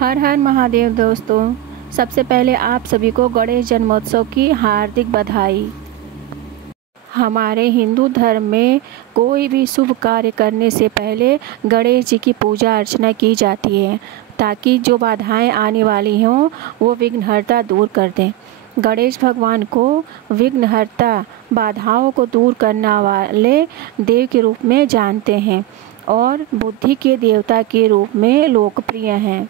हर हर महादेव दोस्तों, सबसे पहले आप सभी को गणेश जन्मोत्सव की हार्दिक बधाई। हमारे हिंदू धर्म में कोई भी शुभ कार्य करने से पहले गणेश जी की पूजा अर्चना की जाती है ताकि जो बाधाएं आने वाली हों वो विघ्नहर्ता दूर कर दें। गणेश भगवान को विघ्नहर्ता, बाधाओं को दूर करने वाले देव के रूप में जानते हैं और बुद्धि के देवता के रूप में लोकप्रिय हैं।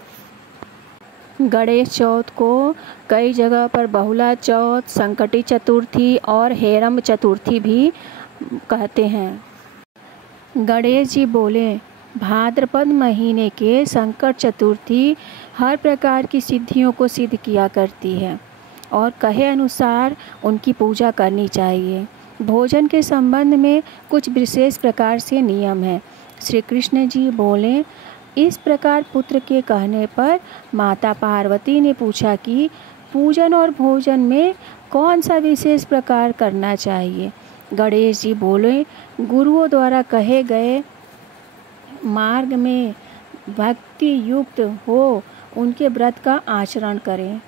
गणेश चौथ को कई जगह पर बहुला चौथ, संकटी चतुर्थी और हेरम चतुर्थी भी कहते हैं। गणेश जी बोले, भाद्रपद महीने के संकट चतुर्थी हर प्रकार की सिद्धियों को सिद्ध किया करती है और कहे अनुसार उनकी पूजा करनी चाहिए। भोजन के संबंध में कुछ विशेष प्रकार से नियम है। श्री कृष्ण जी बोले, इस प्रकार पुत्र के कहने पर माता पार्वती ने पूछा कि पूजन और भोजन में कौन सा विशेष प्रकार करना चाहिए। गणेश जी बोले, गुरुओं द्वारा कहे गए मार्ग में भक्ति युक्त हो उनके व्रत का आचरण करें।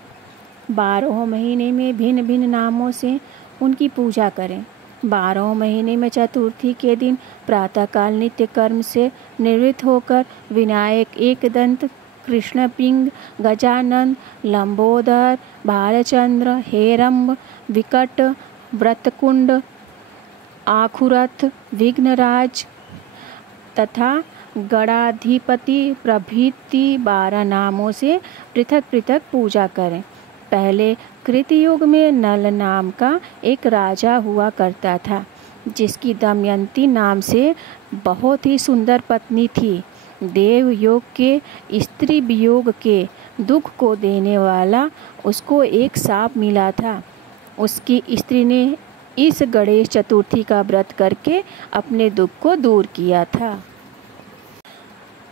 12 महीने में भिन्न भिन्न नामों से उनकी पूजा करें। 12 महीने में चतुर्थी के दिन प्रातःकाल नित्य कर्म से निवृत्त होकर विनायक, एकदंत, कृष्णपिंग, गजानन, लंबोदर, भालचंद्र, हेरम्ब, विकट, व्रतकुंड, आखुरथ, विघ्नराज तथा गणाधिपति प्रभृति 12 नामों से पृथक पृथक पूजा करें। पहले कृतयुग में नल नाम का एक राजा हुआ करता था जिसकी दमयंती नाम से बहुत ही सुंदर पत्नी थी। देव योग के स्त्री वियोग के दुख को देने वाला उसको एक साप मिला था। उसकी स्त्री ने इस गणेश चतुर्थी का व्रत करके अपने दुख को दूर किया था।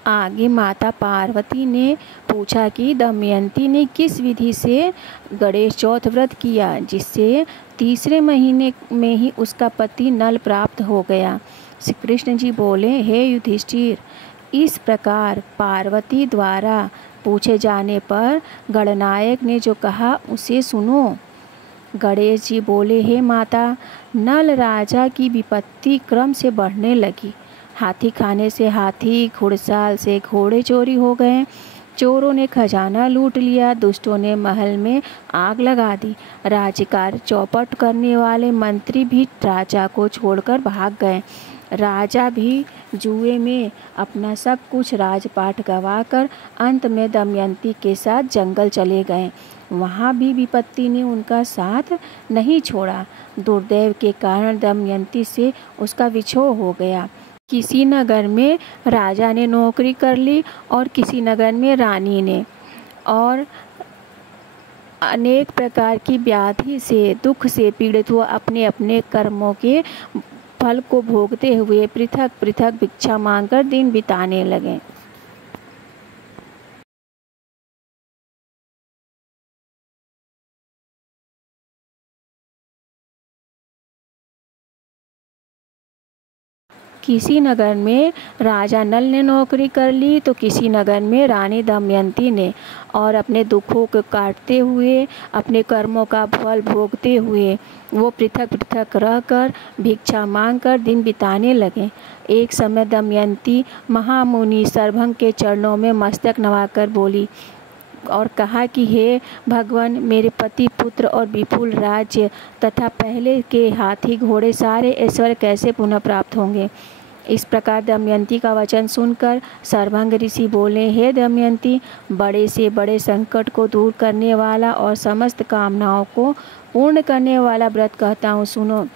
आगे माता पार्वती ने पूछा कि दमयंती ने किस विधि से गणेश चौथ व्रत किया जिससे 3 महीने में ही उसका पति नल प्राप्त हो गया। श्री कृष्ण जी बोले, हे युधिष्ठिर, इस प्रकार पार्वती द्वारा पूछे जाने पर गणनायक ने जो कहा उसे सुनो। गणेश जी बोले, हे माता, नल राजा की विपत्ति क्रम से बढ़ने लगी। हाथी खाने से हाथी, घुड़साल से घोड़े चोरी हो गए, चोरों ने खजाना लूट लिया, दुष्टों ने महल में आग लगा दी, राज्यकार्य चौपट करने वाले मंत्री भी राजा को छोड़कर भाग गए, राजा भी जुए में अपना सब कुछ राजपाट गंवाकर अंत में दमयंती के साथ जंगल चले गए। वहाँ भी विपत्ति ने उनका साथ नहीं छोड़ा। दुर्दैव के कारण दमयंती से उसका विछोह हो गया। किसी नगर में राजा ने नौकरी कर ली और किसी नगर में रानी ने, और अनेक प्रकार की व्याधि से, दुख से पीड़ित हुआ अपने अपने कर्मों के फल को भोगते हुए पृथक पृथक भिक्षा मांगकर दिन बिताने लगे। किसी नगर में राजा नल ने नौकरी कर ली तो किसी नगर में रानी दमयंती ने, और अपने दुखों को काटते हुए, अपने कर्मों का फल भोगते हुए वो पृथक पृथक रहकर भिक्षा मांगकर दिन बिताने लगे। एक समय दमयंती महामुनि सरभंग के चरणों में मस्तक नवाकर बोली और कहा कि हे भगवान, मेरे पति, पुत्र और विपुल राज्य तथा पहले के हाथी घोड़े सारे ऐश्वर्य कैसे पुनः प्राप्त होंगे। इस प्रकार दमयंती का वचन सुनकर सरभंग ऋषि बोले, हे दमयंती, बड़े से बड़े संकट को दूर करने वाला और समस्त कामनाओं को पूर्ण करने वाला व्रत कहता हूँ, सुनो।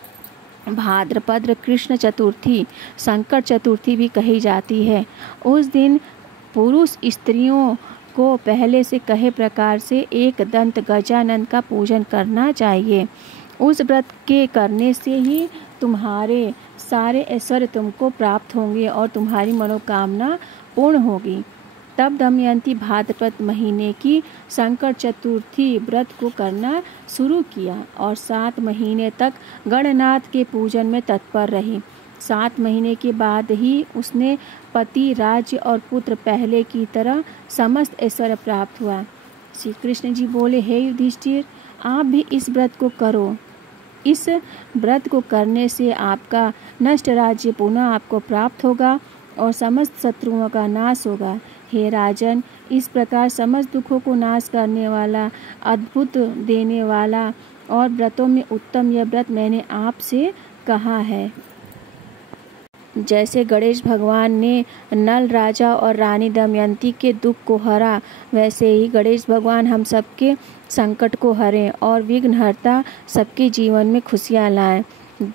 भाद्रपद कृष्ण चतुर्थी संकट चतुर्थी भी कही जाती है। उस दिन पुरुष स्त्रियों को पहले से कहे प्रकार से एक दंत गजानन का पूजन करना चाहिए। उस व्रत के करने से ही तुम्हारे सारे ऐश्वर्य तुमको प्राप्त होंगे और तुम्हारी मनोकामना पूर्ण होगी। तब दमयंती भाद्रपद महीने की संकट चतुर्थी व्रत को करना शुरू किया और 7 महीने तक गणनाथ के पूजन में तत्पर रही। 7 महीने के बाद ही उसने पति, राज्य और पुत्र पहले की तरह समस्त ऐश्वर्य प्राप्त हुआ। श्री कृष्ण जी बोले, हे युधिष्ठिर, आप भी इस व्रत को करो। इस व्रत को करने से आपका नष्ट राज्य पुनः आपको प्राप्त होगा और समस्त शत्रुओं का नाश होगा। हे राजन, इस प्रकार समस्त दुखों को नाश करने वाला, अद्भुत देने वाला और व्रतों में उत्तम यह व्रत मैंने आपसे कहा है। जैसे गणेश भगवान ने नल राजा और रानी दमयंती के दुख को हरा, वैसे ही गणेश भगवान हम सबके संकट को हरें और विघ्नहर्ता सबके जीवन में खुशियाँ लाएं।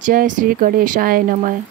जय श्री गणेशाय नमः।